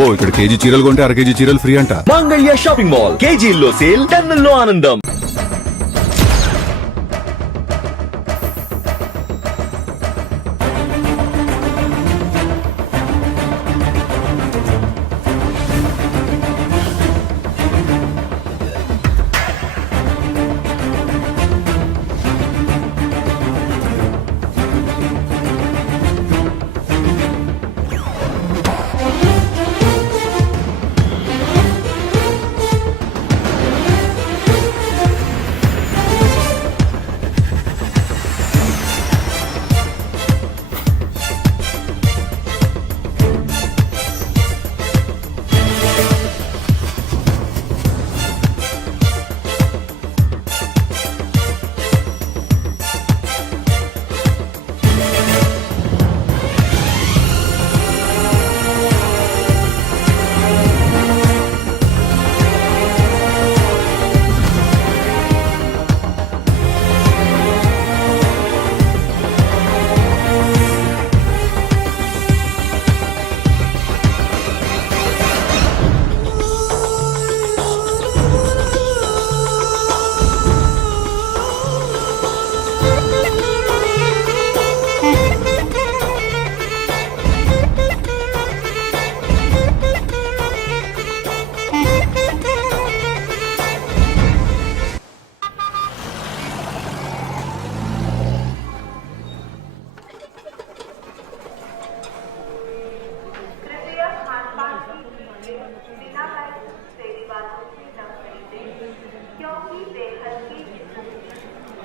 అబ్బో ఇక్కడ కేజీ చీరలు కొంటే అర కేజీ చీరలు ఫ్రీ అంట. మంగళ్య షాపింగ్ మాల్, కేజీల్లో సేల్, టన్నుల్లో ఆనందం.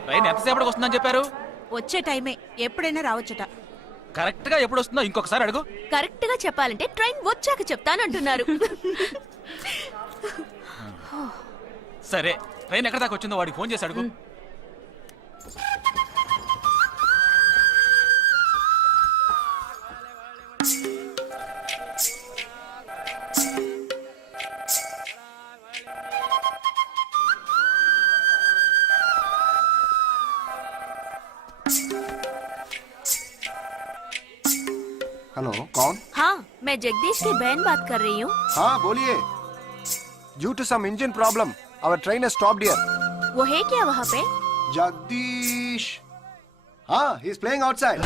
ట్రైన్ ఎంతసేపటికి వస్తుందని చెప్పారు? వచ్చే టైమే, ఎప్పుడైనా రావచ్చుట. కరెక్ట్ గా ఎప్పుడు వస్తుందో ఇంకొకసారి అడుగు. కరెక్ట్ గా చెప్పాలంటే ట్రైన్ వచ్చాక చెప్తానంటున్నారు. సరే, ట్రైన్ ఎక్కడ దాకా వచ్చిందో వాడికి ఫోన్ చేసి అడుగు. हेलो, कौन? हाँ, मैं जगदीश की बहन बात कर रही हूँ. हाँ बोलिए. Due to some engine problem, our train has stopped here. वो है क्या वहाँ पे? Jagdish. हाँ, he is playing outside.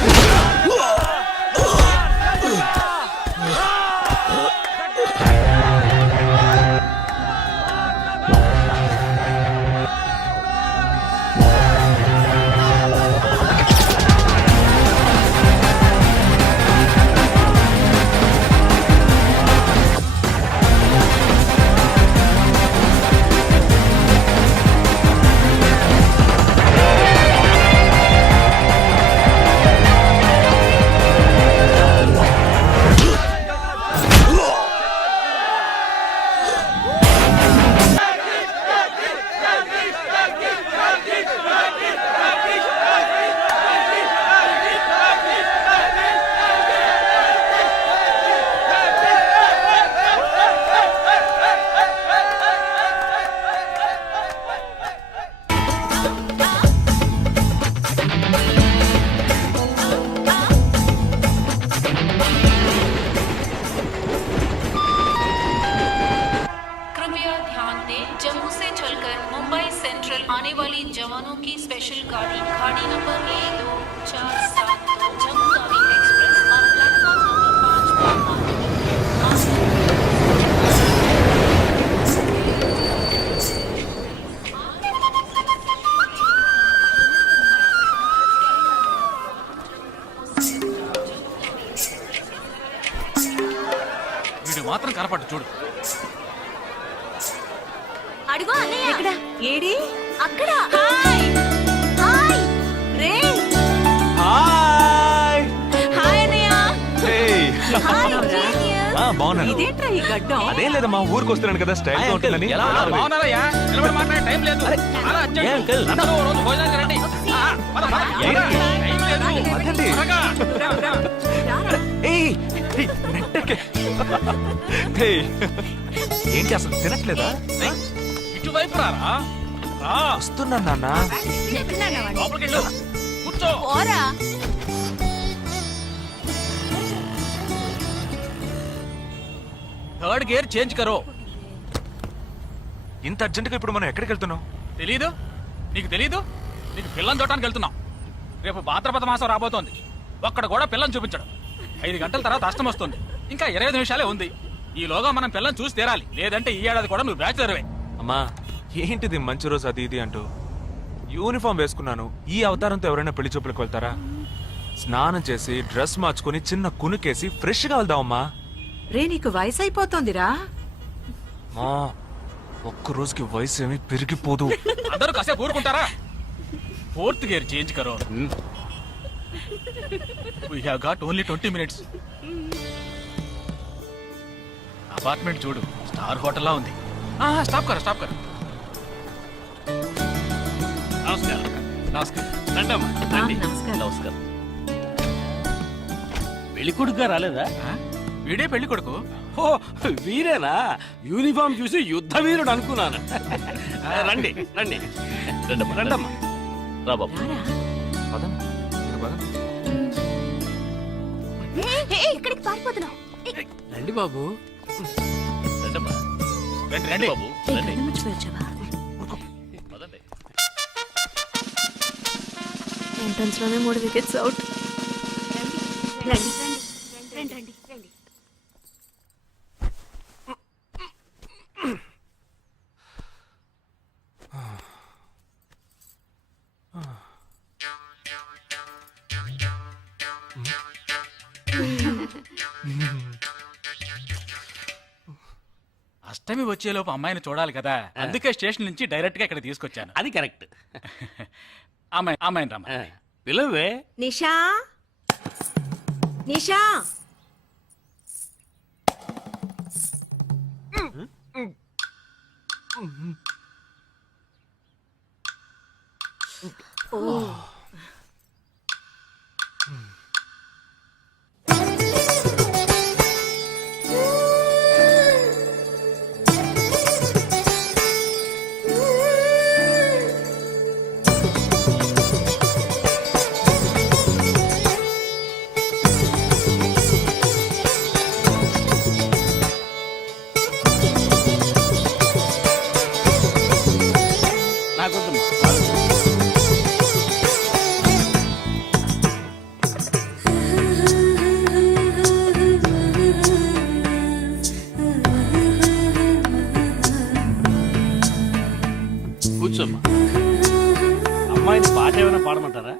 Jammu से चलकर मुंबई सेंट्रल आने वाली जवानों की स्पेशल गाड़ी गाड़ी नंबर 12472 जम्मू तावी एक्सप्रेस और प्लेटफॉर्म नंबर 5 వీడు మాత్రం కనపడ్డు చూడు. అడుగు అన్నయ్య. ఎక్కడ? ఏడి? అక్కడ. హాయ్ హాయ్ రే. హాయ్ హాయ్ అన్నయ్య. Hey hi genius. బాగున్నాను. ఇదేంట్రా ఈ గడ్డం? అదేం లేదమ్మా, ఊరికి వస్తున్నాను కదా, స్టైల్ గా ఉంటుందని. ఎలా ఉన్నారు? బాగున్నారయ్యా? నిలబడి మాట్లాడే టైం లేదు. చాలా అర్జెంట్. అందరూ ఓ రోజు భోజనానికి రండి. పద పద. టైం లేదు. అదండి. ఏయ్ నెట్టకే. ఏయ్ ఏంటి అసలు తినట్లేదా? ఇటువైపు రారా. వస్తున్నా నాన్న. లోపలికి వెళ్ళు. కూర్చో. పోరా. థర్డ్ గేర్ చేంజ్ కరో. ఇంత అర్జెంటుగా ఇప్పుడు మనం ఎక్కడికి వెళ్తున్నాం? తెలీదు? నీకు తెలీదు? నీకు పిల్లని చూడటానికి వెళ్తున్నాం. రేపు భాద్రపద మాసం రాబోతోంది. ఒక్కడ కూడా పిల్లని చూపించడం. 5 గంటల తర్వాత అష్టం వస్తుంది. ఇంకా 25 నిమిషాలే ఉంది. ఈలోగా మనం పిల్లని చూసి తీరాలి. లేదంటే ఈ ఏడాది కూడా నువ్వు బ్యాచులర్వే. అమ్మా ఏంటిది మంచి రోజు అది ఇది అంటూ యూనిఫామ్ వేసుకున్నాను. ఈ అవతారంతో ఎవరైనా పెళ్లి చూపులకు వెళ్తారా? స్నానం చేసి డ్రెస్ మార్చుకుని చిన్న కునుకేసి ఫ్రెష్ గా వెళ్దామమ్మా. రే నీకు వయసు అయిపోతోందిరా. మా ఒక్క రోజుకి వయసు ఏమి పెరిగిపోదు. అందరూ కాసేపు ఊరుకుంటారా? ఫోర్త్ గేర్ చేంజ్ కరో. We have got only 20 minutes. Apartment చూడు, స్టార్ హోటల్లా ఉంది. స్టాప్ కర. నమస్కారం. రండమ్మా, రండి. నమస్కారం. పెళ్లి కొడుకుగా రాలేదా? వీడే పెళ్లి కొడుకు. ఓ వీరేనా? యూనిఫామ్ చూసి యుద్ధ వీరుడు అనుకున్నాను. రండి రండి రండమ్మా. రా బాబు. పదండి, మీరు పదండి. ఇక్కడికి పారిపోతున్నావు. రండి బాబు. రండమ్మా. రండి బాబు, రండి. పదండి. ఎంట్రన్స్ లోనే 3 వికెట్స్ అవుట్. రండి. అష్టమి వచ్చేలోపు అమ్మాయిని చూడాలి కదా, అందుకే స్టేషన్ నుంచి డైరెక్ట్ గా ఇక్కడ తీసుకొచ్చాను. అది కరెక్ట్. అమ్మాయిని రమ్మ. పిలవే. నిషా. నిషా. నాకొద్దమ్మా. కూర్చోమ్మా. అమ్మాయిని పాట ఏమైనా పాడమంటారా?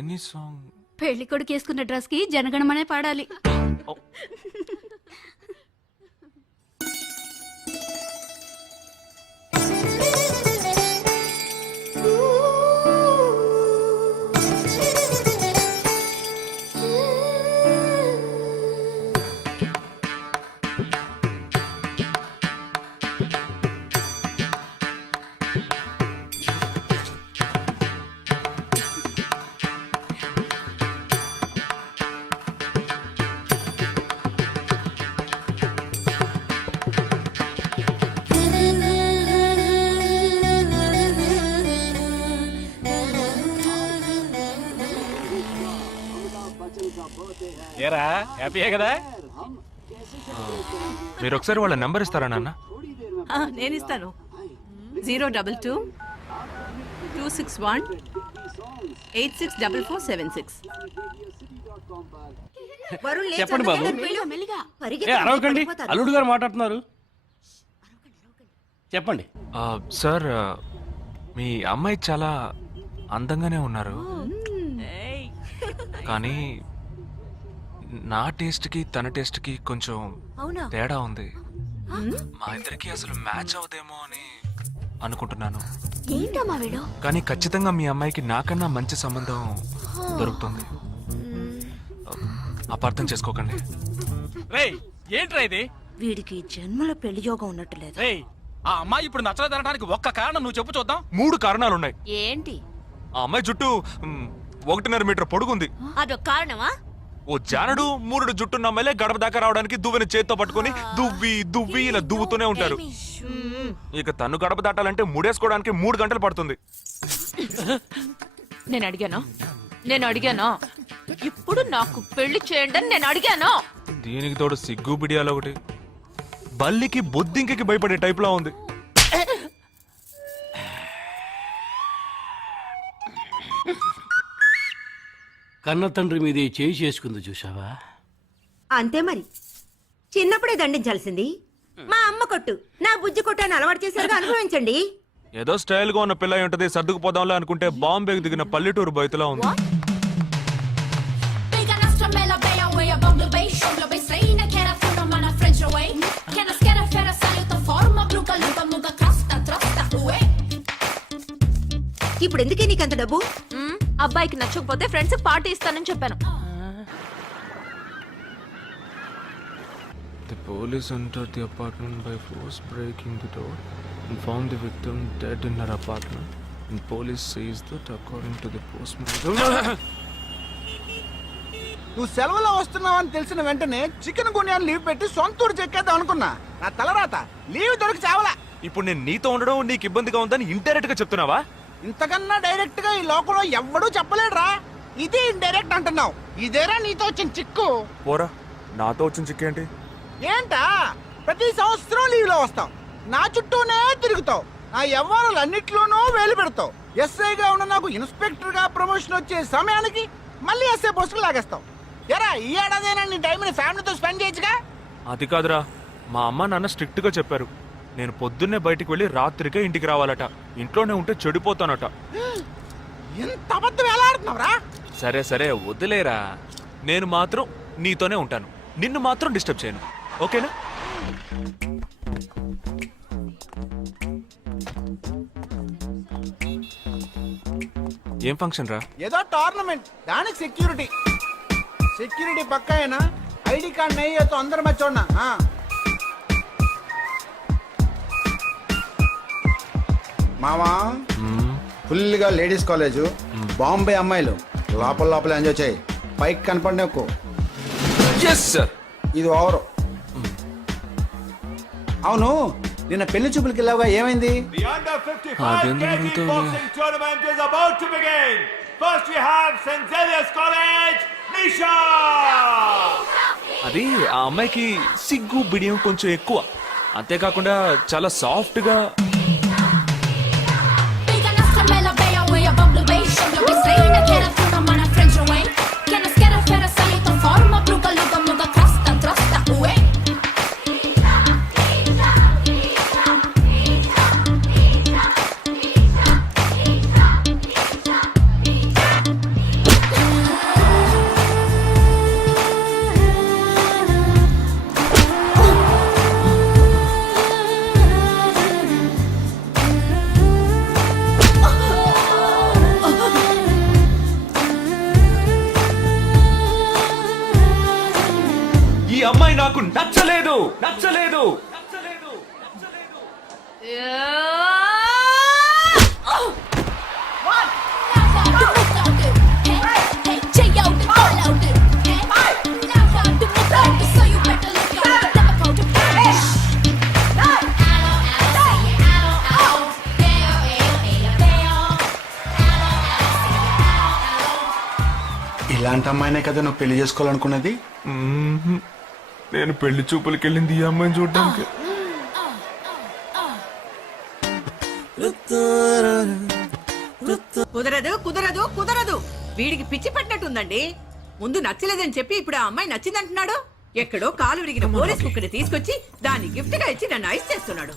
Any song? పెళ్లి కొడుకు వేసుకున్న డ్రెస్ కి జనగణమనే పాడాలి. ఏరా, హ్యాపీయే కదా? మీరు ఒకసారి వాళ్ళ నెంబర్ ఇస్తారా నాన్న? నేను ఇస్తాను. 022 261 864476. చెప్పండి బాబు. ఏ అరవకండి, అల్లుడు గారు మాట్లాడుతున్నారు. చెప్పండి. సార్, మీ అమ్మాయి చాలా అందంగానే ఉన్నారు, కానీ నా టేస్ట్కి తన టేస్ట్కి కొంచెం తేడా ఉంది. మా ఇద్దరికి అసలు మ్యాచ్ అవుదేమో అని అనుకుంటున్నాను. ఏంటమ్మా వీడు? కానీ ఖచ్చితంగా మీ అమ్మాయికి నాకన్నా మంచి సంబంధం దొరుకుతుంది. అపార్థం చేసుకోకండి. రేయ్, ఏంట్రా ఇది? వీడికి జన్మలో పెళ్లి యోగం ఉన్నట్టు లేదు. రేయ్, ఆ అమ్మాయి ఇప్పుడు నచ్చలేదనడానికి ఒక్క కారణం నువ్వు చెప్పు చూద్దాం. 3 కారణాలున్నాయి. ఏంటి? ఆ అమ్మాయి జుట్టు 1.5 మీటర్ పొడుగుంది. అదొక కారణమా? ఓ జానడు 3 జుట్టున్న అమ్మాయిలే గడప దాకా రావడానికి దువ్వెని చేత్తో పట్టుకుని దువ్వి ఇలా దువ్వుతూనే ఉంటారు. ఇక తను గడప దాటాలంటే ముడేసుకోవడానికి 3 గంటలు పడుతుంది. నేను అడిగాను, నేను అడిగానా? ఇప్పుడు నాకు పెళ్లి చేయండి అని నేను అడిగానా? దీనికి తోడు సిగ్గు బిడియాలో ఒకటి బల్లికి బొద్దింకకి భయపడే టైప్ లా ఉంది. కన్న తండ్రి మీద చేయి చేసుకుంది చూసావా? అంతే మరి, చిన్నప్పుడే దండించాల్సింది. మా అమ్మ కొట్టు, నా బుజ్జి కొట్టు అని అలవాటు చేశారుగా, అనుభవించండి. ఏదో స్టైల్ గా ఉన్న పిల్ల అయి ఉంటది, సర్దుకుపోదాంలే అనుకుంటే బాంబేకి దిగిన పల్లెటూరు బయటలా ఉంది. ఇప్పుడు ఎందుకే నీకంత డబ్బు? అబ్బాయికి నచ్చకపోతే ఫ్రెండ్స్ పార్టీ ఇస్తానని చెప్పాను. The police entered the apartment by force, breaking the door and found the victim dead in her apartment. And police says that according to the postmortem. నువ్వు సెలవులో వస్తున్నావని తెలిసిన వెంటనే చికెన్ గునియాన్ని లీవ్ పెట్టి సొంతూరు చెక్కేద్దాం అనుకున్నా. నా తలరాత లీవ్ దొరికి చావలా. ఇప్పుడు నేను నీతో ఉండడం నీకు ఇబ్బందిగా ఉందని ఇండైరెక్ట్ గా చెప్తున్నావా? ఇంతకన్నా డైరెక్ట్ గా ఈ లోకంలో ఎవ్వడూ చెప్పలేడురా. ఇది ఇండైరెక్ట్ అంటున్నావు. ఇదేరా నీతో వచ్చిన చిక్కు. పోరా, నాతో వచ్చిన చిక్కేంటి? ఏంటా ప్రతి సంవత్సరం లీవ్ లో వస్తావు, నా చుట్టూనే తిరుగుతావు, నా వ్యవహారాలన్నిట్లోనూ వేలు పెడతావు. ఎస్ఐగా ఉన్న నాకు ఇన్స్పెక్టర్ గా ప్రమోషన్ వచ్చే సమయానికి మళ్ళీ ఎస్ఐ పోస్టుకు లాగేస్తావు. ఎరా ఈ ఏడాదైనా నీ టైంని ఫ్యామిలీతో స్పెండ్ చేయొచ్చుగా. అది కాదురా, మా అమ్మ నాన్న స్ట్రిక్ట్ గా చెప్పారు. నేను పొద్దున్నే బయటికి వెళ్ళి రాత్రికే ఇంటికి రావాలట. ఇంట్లోనే ఉంటే చెడిపోతానట. ఎంత అబద్ధం ఎలా ఆడుతున్నావురా? సరే సరే వదిలేరా, నేను మాత్రం నీతోనే ఉంటాను, నిన్ను మాత్రం డిస్టర్బ్ చేయను, ఓకేనా? ఏం ఫంక్షన్ రా? ఏదో టోర్నమెంట్, దానికి సెక్యూరిటీ. సెక్యూరిటీ పక్కాయేనా? ఐడి కార్డ్ నెయ్యతో అందరం మర్చోన్నా. మామా ఫుల్ గా లేడీస్ కాలేజ్, బాంబే అమ్మాయిలు లోపల లోపల ఎంజాయ్ చేయి, పైకి కనపడి ఎక్కువ. ఇది ఓవరు. అవును, నిన్న పెళ్లి చూపులకి వెళ్ళావుగా, ఏమైంది? అది ఆ అమ్మాయికి సిగ్గు బిడియం కొంచెం ఎక్కువ, అంతేకాకుండా చాలా సాఫ్ట్ గా. ఈ అమ్మాయి నాకు నచ్చలేదు నచ్చలేదు నచ్చలేదు నచ్చలేదు. ఇలాంటి అమ్మాయినే కదా నువ్వు పెళ్లి చేసుకోవాలనుకున్నది? నేను పెళ్లి చూపులకి వెళ్ళింది ఈ అమ్మాయిని చూడడానికి. కుదరదు కుదరదు కుదరదు, వీడికి పిచ్చి పట్టినట్టుందండి. ముందు నచ్చలేదని చెప్పి ఇప్పుడు ఆ అమ్మాయి నచ్చిందంటున్నాడు. ఎక్కడో కాలు విరిగిన పోలీస్ కుక్కని తీసుకొచ్చి దాన్ని గిఫ్ట్ గా ఇచ్చి నన్ను ఐస్ చేస్తున్నాడు.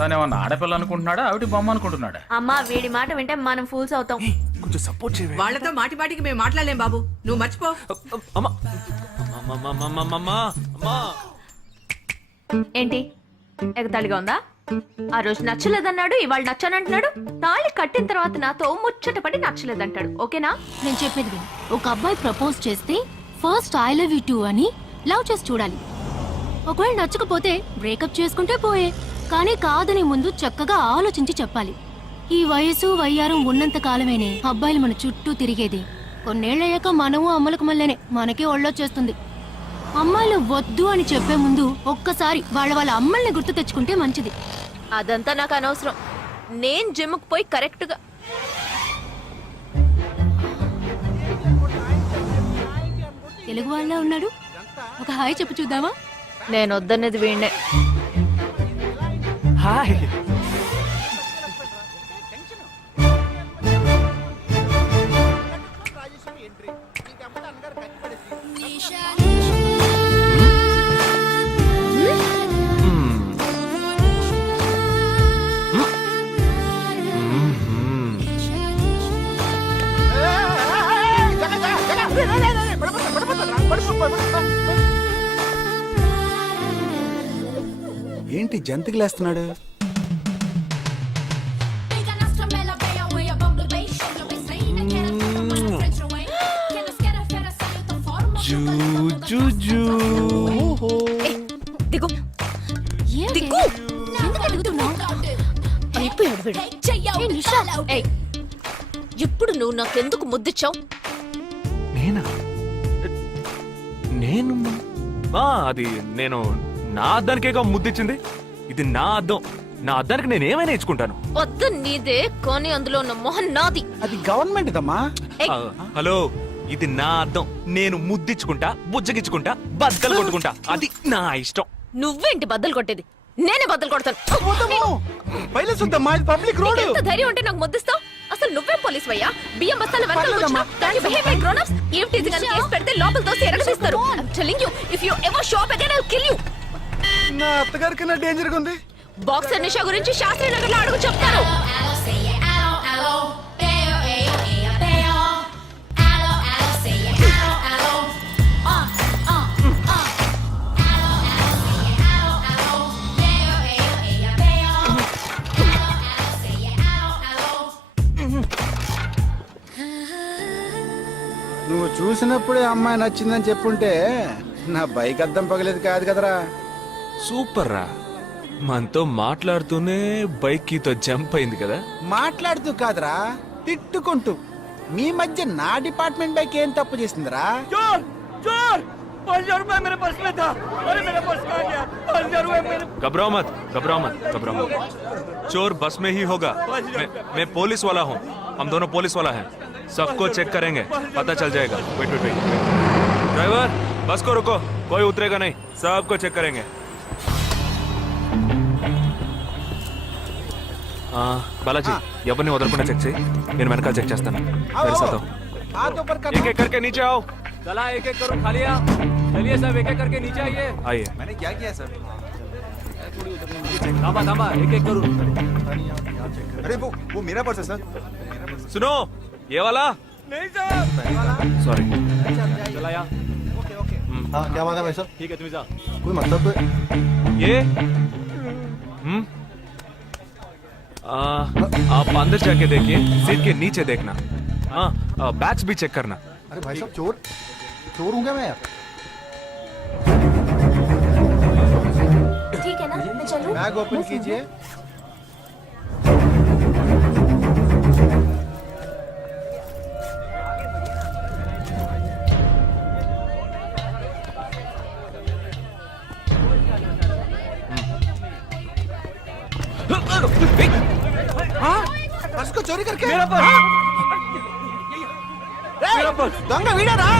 తనేమన్నా ఆడపిల్ల అనుకుంటున్నాడా, ఆవిడ బొమ్మ అనుకుంటున్నాడా? అమ్మా వీడి మాట వింటే మనం ఫూల్స్ అవుతాం. కొంచెం సపోర్ట్ చేయండి. వాళ్ళతో మాటి మాటికి మేము మాట్లాడలేం బాబు, నువ్వు మర్చిపో. ఏంటి ఎగతాళిగా ఉందా? ఆ రోజు నచ్చలేదన్నాడు, ఇవాళ నచ్చానంటున్నాడు. తాళి కట్టిన తర్వాత నాతో ముచ్చటపడి నచ్చలేదంటాడు. ఓకేనా? నేను చెప్పేది విను. ఒక అబ్బాయి ప్రపోజ్ చేస్తే first I love you two అని లవ్ చేసి చూడాలి. ఒకవేళ నచ్చకపోతే బ్రేకప్ చేసుకుంటే పోయే, కానీ కాదని ముందు చక్కగా ఆలోచించి చెప్పాలి. ఈ వయసు వయ్యారం ఉన్నంత కాలమేనే అబ్బాయిలు మన చుట్టూ తిరిగేది. కొన్నేళ్లయ్యాక మనము అమ్మలకు మళ్ళీనే మనకే ఒళ్ళొచ్చేస్తుంది. అమ్మాయిలు వద్దు అని చెప్పే ముందు ఒక్కసారి వాళ్ళ అమ్మల్ని గుర్తు తెచ్చుకుంటే మంచిది. అదంతా నాకు అనవసరం. నేను జిమ్కి పోయి కరెక్ట్ గా తెలుగు వాళ్ళ ఉన్నాడు. ఒక హాయ్ చెప్పు చూద్దామా? నేను వద్దనేది వీణ్ణే. హాయ్. ఏంటి జంతికలేస్తున్నాడు? దిగు దిగు. ఎందుకు అడుగుతున్నావు? అయిపోయాడు వీడు. ఏ నిషా, ఏయ్, ఇప్పుడు నువ్వు నాకెందుకు ముద్దిచ్చావు? నేనా? నేను అది నేను నా అద్దానికేగా ముద్దిచ్చింది. ఇది నా అద్దం. నా అద్దానికి నేను ఏమైనా ఇచ్చుకుంటాను. వద్దు నీదే, కానీ అందులో ఉన్న మొహం నాది. అది గవర్నమెంట్ దమ్మా. ఆ, హలో, ఇది నా అద్దం. నేను ముద్దిచ్చుకుంటా, బుజ్జగిచ్చుకుంటా, బద్దలు కొట్టుకుంటా. అది నా ఇష్టం. నువ్వేంటి బద్దలు కొట్టేది? నేనే బద్దలు కొడతాను. Public road. ఎంత ధైర్యం ఉంటే నాకు ముద్దిస్తావు? అసలు నువ్వే పోలీస్ వయ్యా? బియ్యం బస్తాలు వెనకాల కూర్చున్నావు. Can you behave like grown-ups? ఏం teasing అని కేసు పెడితే లోపల తోసి ఎరగదీస్తారు. I'm telling you, if you ever show up again, I'll kill you. నా అత్తగారి కన్నా డేంజర్ గా ఉంది. బాక్సర్ నిషా గురించి శాస్త్రి నగర్ లో అడుగు చెప్తారు. నువ్వు చూసినప్పుడే అమ్మాయి నచ్చిందని చెప్పుంటే నా బైక్ అద్దం పగలేదు కాదు కదరా. సూపర్ రా. మనతో మాట్లాడుతూనే బైక్ కీతో జంప్ అయింది కదా. మాట్లాడుతూ కాదురా, తిట్టుకుంటూ. మీ మధ్య నా డిపార్ట్మెంట్ బైక్ ఏం తప్పు చేసిందిరా? घबराओ मत, घबराओ मत, घबराओ मत. चोर बस में ही होगा. मैं पुलिस वाला हूँ. हम दोनों पुलिस वाला हैं. सबको चेक करेंगे, पता चल जाएगा. Wait wait wait. ड्राइवर, बस को रुको. कोई उतरेगा नहीं. सबको चेक करेंगे. बालाजी, ఎవరిని వదలకుండా చెక్ చేయి. నేను వెనకాల చెక్ చేస్తాను. मेरे साथ आओ. हाथ ऊपर कर. एक एक करके नीचे आओ. चला एक एक करो, खाली आ. चलिए सब एक एक करके नीचे आइए. आइए. मैंने क्या किया सर? थामा थामा, एक एक करो. अरे वो मेरा पर्स है सर. सुनो, ये वाला. नहीं सर. सॉरी. चला यार. Okay okay. हाँ क्या बात है भाई साहब? ठीक है, तुम जा. कोई मतलब तो ये आप अंदर जाके देखिए. सीट के नीचे देखना. हाँ, बैग्स भी चेक करना. अरे भाई साहब चोर चोर हूँ क्या मैं यार? ठीक है ना, मैं चलूं? बैग ओपन कीजिए. हाँ? पर्स को चोरी करके? मेरा पर्स. मेरा पर्स. दंगा वीडा रा.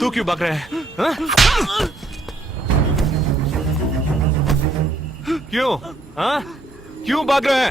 तू क्यों भाग रहा है? हाँ? क्यों? हाँ? क्यों भाग रहा है?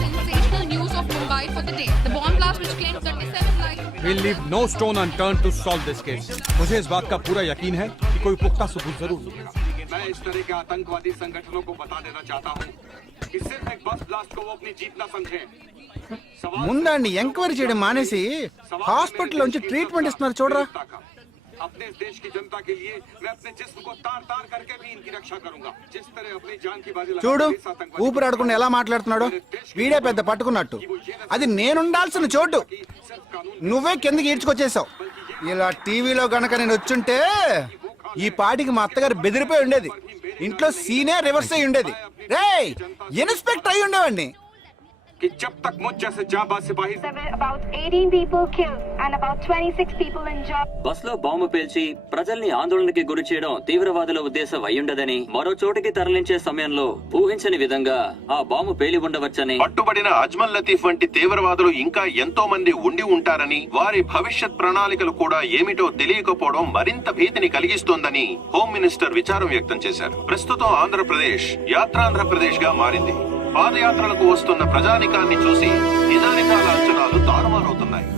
Sensational news of Mumbai. life of the day. The bomb blast which claimed 37 lives. We'll leave no stone unturned to solve this case. मुझे इस बात का पूरा यकीन है कि कोई पुख्ता सबूत जरूर मिलेगा। मैं इस तरह के आतंकवादी संगठनों को बता देना चाहता हूँ कि सिर्फ एक बस ब्लास्ट को वो अपनी जीत न समझें। ముందండి ఎంక్వైరీ చేయడం మానేసి హాస్పిటల్ నుంచి ట్రీట్మెంట్ ఇస్తున్నారు చూడరా. अपने इस देश की जनता के लिए मैं अपने जिस्म को तार तार करके भी इनकी रक्षा करूंगा जिस तरह अपनी जान की बाजी చూడు ఊపిరాడకుండా ఎలా మాట్లాడుతున్నాడు. వీడే పెద్ద పట్టుకున్నట్టు. అది నేనుండాల్సిన చోటు నువ్వే కిందకి ఈడ్చుకొచ్చేసావు. ఇలా టీవీలో గనక నేను వచ్చుంటే ఈ పాటికి మా అత్తగారు బెదిరిపోయి ఉండేది. ఇంట్లో సీనే రివర్స్ అయి ఉండేది. రేయ్ ఇన్స్పెక్టర్ అయి ఉండేవాడిని. कि जब तक मुझ जैसे जाबाज सिपाही About 18 people killed and about 26 people injured. Bus లో బాంబు పేల్చి ప్రజల్ని ఆందోళనకి గురి చేయడం తీవ్రవాదుల ఉద్దేశం అయ్యుండదని, మరో చోటికి తరలించే సమయంలో ఊహించని విధంగా ఆ బాంబు పేలి ఉండవచ్చని, పట్టుబడిన అజ్మల్ లతీఫ్ వంటి తీవ్రవాదులు ఇంకా ఎంతో మంది ఉండి ఉంటారని, వారి భవిష్యత్ ప్రణాళికలు కూడా ఏమిటో తెలియకపోవడం మరింత భీతిని కలిగిస్తోందని హోమ్ మినిస్టర్ విచారం వ్యక్తం చేశారు. ప్రస్తుతం ఆంధ్రప్రదేశ్ యాత్రాంధ్రప్రదేశ్ గా మారింది. పాదయాత్రలకు వస్తున్న ప్రజానికాన్ని చూసి నిజానిజాల అంచనాలు తారుమారవుతున్నాయి.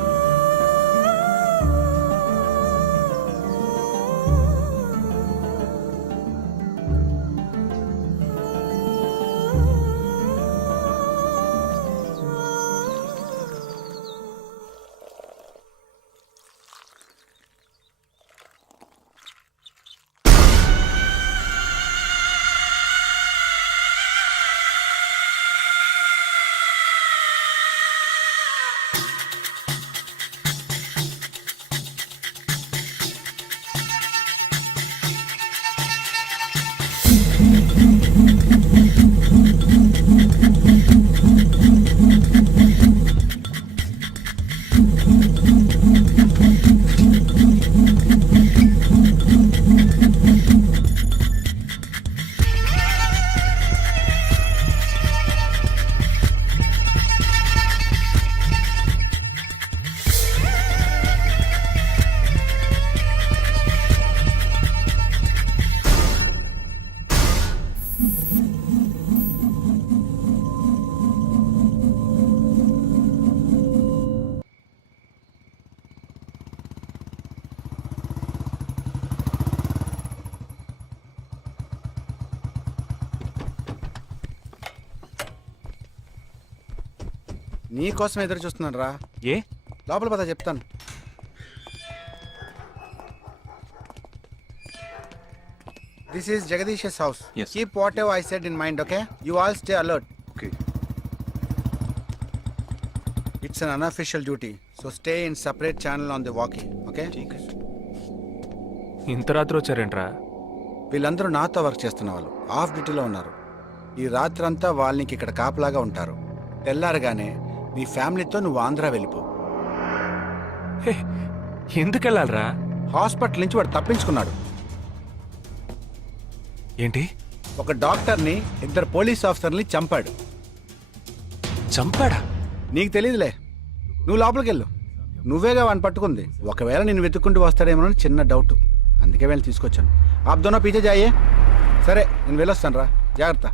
నీకోసం ఎదురు చూస్తున్నాను రా. ఏ లోపల పద చెప్తాను. This is Jagadish's house. Yes. Keep whatever I said in mind, okay? You all stay alert. Okay. It's an unofficial duty, so stay in separate channel on the walkie, okay? ఇంత రాత్రి వచ్చారేంట్రా? వీళ్ళందరూ నాతో వర్క్ చేస్తున్న వాళ్ళు. Of డ్యూటీలో ఉన్నారు. ఈ రాత్రంతా వాళ్ళకి ఇక్కడ కాపలాగా ఉంటారు. తెల్లారగానే నీ ఫ్యామిలీతో నువ్వు ఆంధ్ర వెళ్ళిపో. ఎందుకు వెళ్ళాలరా? హాస్పిటల్ నుంచి వాడు తప్పించుకున్నాడు. ఏంటి? ఒక డాక్టర్ని, 2 పోలీస్ ఆఫీసర్ని చంపాడు. చంపాడా? నీకు తెలియదులే. నువ్వు లోపలికి వెళ్ళు. నువ్వేగా వాడిని పట్టుకుంది. ఒకవేళ నేను వెతుక్కుంటూ వస్తాడేమోనని చిన్న డౌట్. అందుకే వెళ్ళి తీసుకొచ్చాను. ఆప్ దోనో పీछे जाइए. సరే నేను వెళ్ళొస్తాను రా. జాగ్రత్త.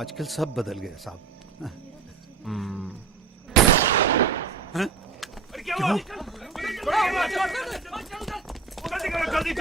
आजकल सब बदल गया साहब। जल्दी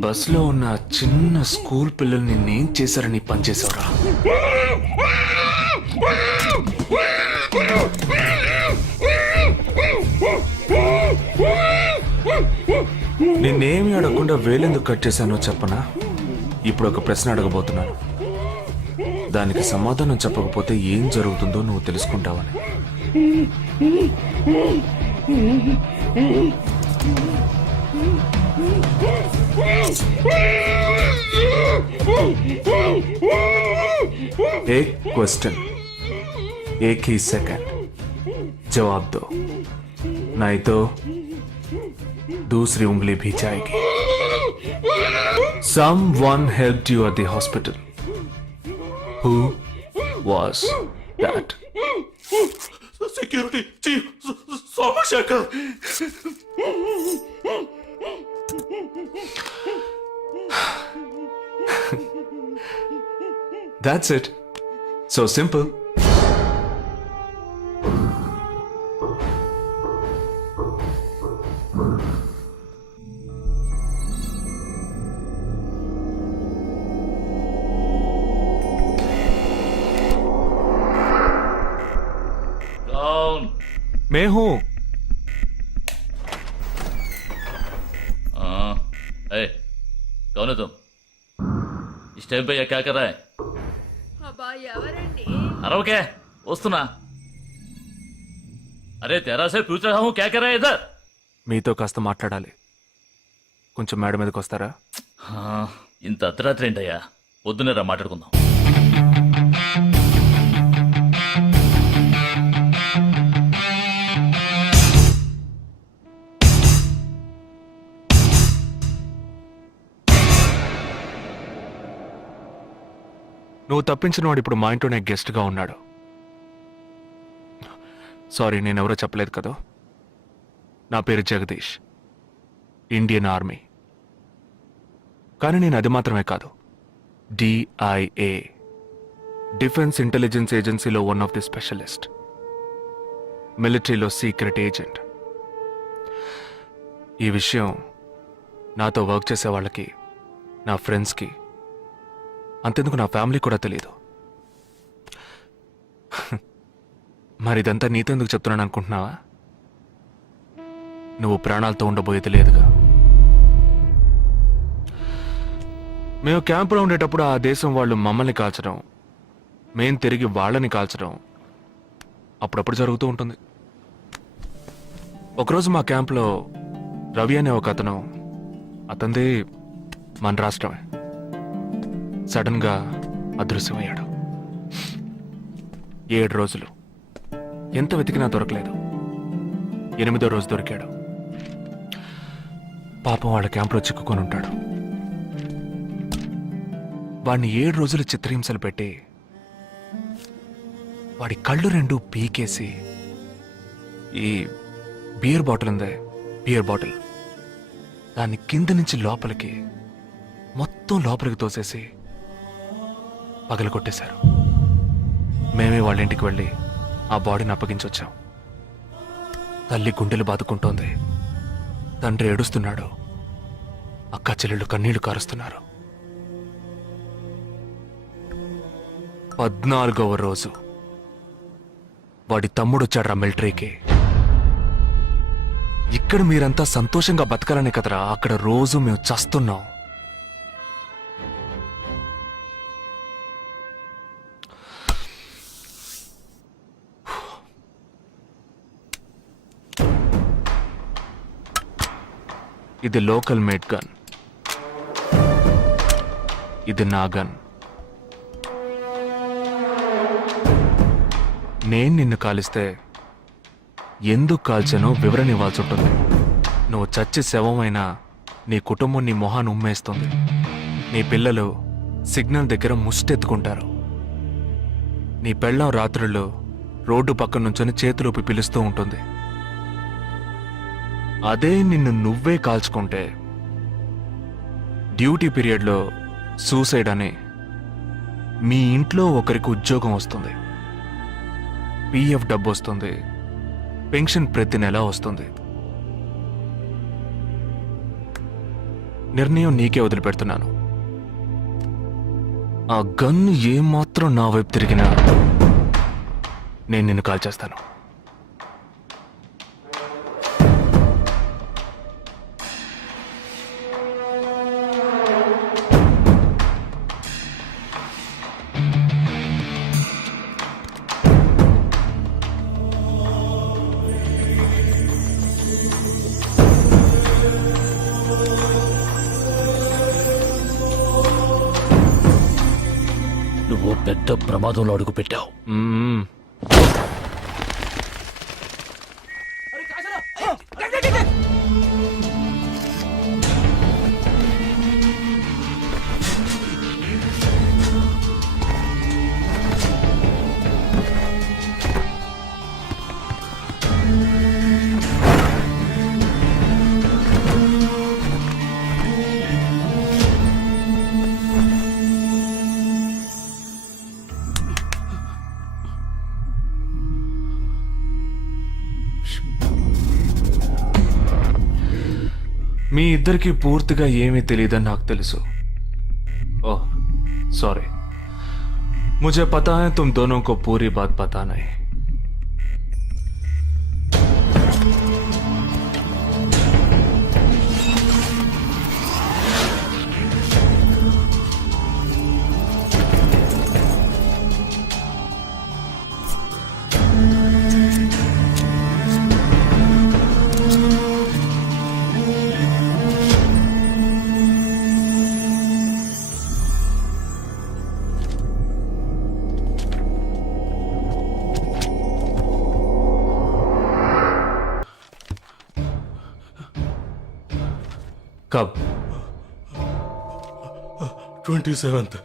బస్లో ఉన్న చిన్న స్కూల్ పిల్లల్ని నేను చేశారని పనిచేసావురా. నిన్నేమి అడగకుండా వేలెందుకు కట్ చేశానో చెప్పనా? ఇప్పుడు ఒక ప్రశ్న అడగబోతున్నాను. దానికి సమాధానం చెప్పకపోతే ఏం జరుగుతుందో నువ్వు తెలుసుకుంటావని. एक क्वेश्चन, एक ही सेकंड, जवाब दो, नहीं तो दूसरी उंगली भी जाएगी. Someone helped you at the hospital. Who was that? Security chief Somashekar. That's it. So simple. मैं हूं. कौन है तुम? इस टाइम पे ये क्या कर रहा है? अरे क्या वस्तुना? अरे तेरा से पूछ रहा हूँ क्या कर रहा है इधर? మీతో కాస్త మాట్లాడాలి. కొంచెం మేడ మీదకి వస్తారా? ఇంత అర్ధరాత్రి ఏంటయ్యా? పొద్దున్నే రా మాట్లాడుకుందాం. నువ్వు తప్పించిన వాడు ఇప్పుడు మా ఇంట్లోనే గెస్ట్గా ఉన్నాడు. సారీ, నేనెవరో చెప్పలేదు కదా. నా పేరు జగదీష్, ఇండియన్ ఆర్మీ. కానీ నేను అది మాత్రమే కాదు, DIA, డిఫెన్స్ ఇంటెలిజెన్స్ ఏజెన్సీలో వన్ ఆఫ్ ది స్పెషలిస్ట్, మిలిటరీలో సీక్రెట్ ఏజెంట్. ఈ విషయం నాతో వర్క్ చేసే వాళ్ళకి, నా ఫ్రెండ్స్కి, అంతెందుకు నా ఫ్యామిలీ కూడా తెలియదు. మరి ఇదంతా నీతెందుకు చెప్తున్నాను అనుకుంటున్నావా? నువ్వు ప్రాణాలతో ఉండబోయేది లేదుగా. మేము క్యాంపులో ఉండేటప్పుడు ఆ దేశం వాళ్ళు మమ్మల్ని కాల్చడం, మేం తిరిగి వాళ్ళని కాల్చడం అప్పుడప్పుడు జరుగుతూ ఉంటుంది. ఒకరోజు మా క్యాంప్లో రవి అనే ఒక అతను, అతనిది మన రాష్ట్రమే, సడన్ గా అదృశ్యమయ్యాడు. 7 రోజులు ఎంత వెతికినా దొరకలేదు. 8వ రోజు దొరికాడు. పాపం వాళ్ళ క్యాంప్లో చిక్కుకొని ఉంటాడు. వాడిని 7 రోజులు చిత్రహింసలు పెట్టి వాడి కళ్ళు 2 పీకేసి ఈ బియర్ బాటిల్ ఉందే, బియర్ బాటిల్, దాన్ని కింద నుంచి లోపలికి మొత్తం లోపలికి తోసేసి పగలగొట్టేశారు. మేమే వాళ్ళ ఇంటికి వెళ్ళి ఆ బాడీని అప్పగించొచ్చాం. తల్లి గుండెలు బాదుకుంటోంది, తండ్రి ఏడుస్తున్నాడు, అక్క చెల్లెళ్ళు కన్నీళ్లు కారుస్తున్నారు. 14వ రోజు వాడి తమ్ముడు వచ్చాడ్రా మిలిటరీకి. ఇక్కడ మీరంతా సంతోషంగా బతకాలనే కదరా అక్కడ రోజు మేము చస్తున్నాం. ఇది లోకల్ మేడ్ గన్, ఇది నా గన్. నేను నిన్ను కాలిస్తే ఎందుకు కాల్చానో వివరణ ఇవ్వాల్సి ఉంటుంది. నువ్వు చచ్చి శవమైనా నీ కుటుంబం నీ మొహాన్ని ఉమ్మేస్తుంది. నీ పిల్లలు సిగ్నల్ దగ్గర ముష్టెత్తుకుంటారు. నీ పెళ్ళం రాత్రుళ్ళు రోడ్డు పక్కన నుంచొని చేతులూపి పిలుస్తూ ఉంటుంది. అదే నిన్ను నువ్వే కాల్చుకుంటే డ్యూటీ పీరియడ్లో సూసైడ్ అని మీ ఇంట్లో ఒకరికి ఉద్యోగం వస్తుంది, PF డబ్బు వస్తుంది, పెన్షన్ ప్రతి నెల వస్తుంది. నిర్ణయం నీకే వదిలిపెడుతున్నాను. ఆ గన్ ఏమాత్రం నా వైపు తిరిగినా నేను నిన్ను కాల్ చేస్తాను. నువ్వు పెద్ద ప్రమాదంలో అడుగు పెట్టావు. మ్మ్. మీ ఇద్దరికి పూర్తిగా ఏమీ తెలియదని నాకు తెలుసు. ఓహ్ सॉरी, मुझे पता है तुम दोनों को पूरी बात पता नहीं. कब? 27th.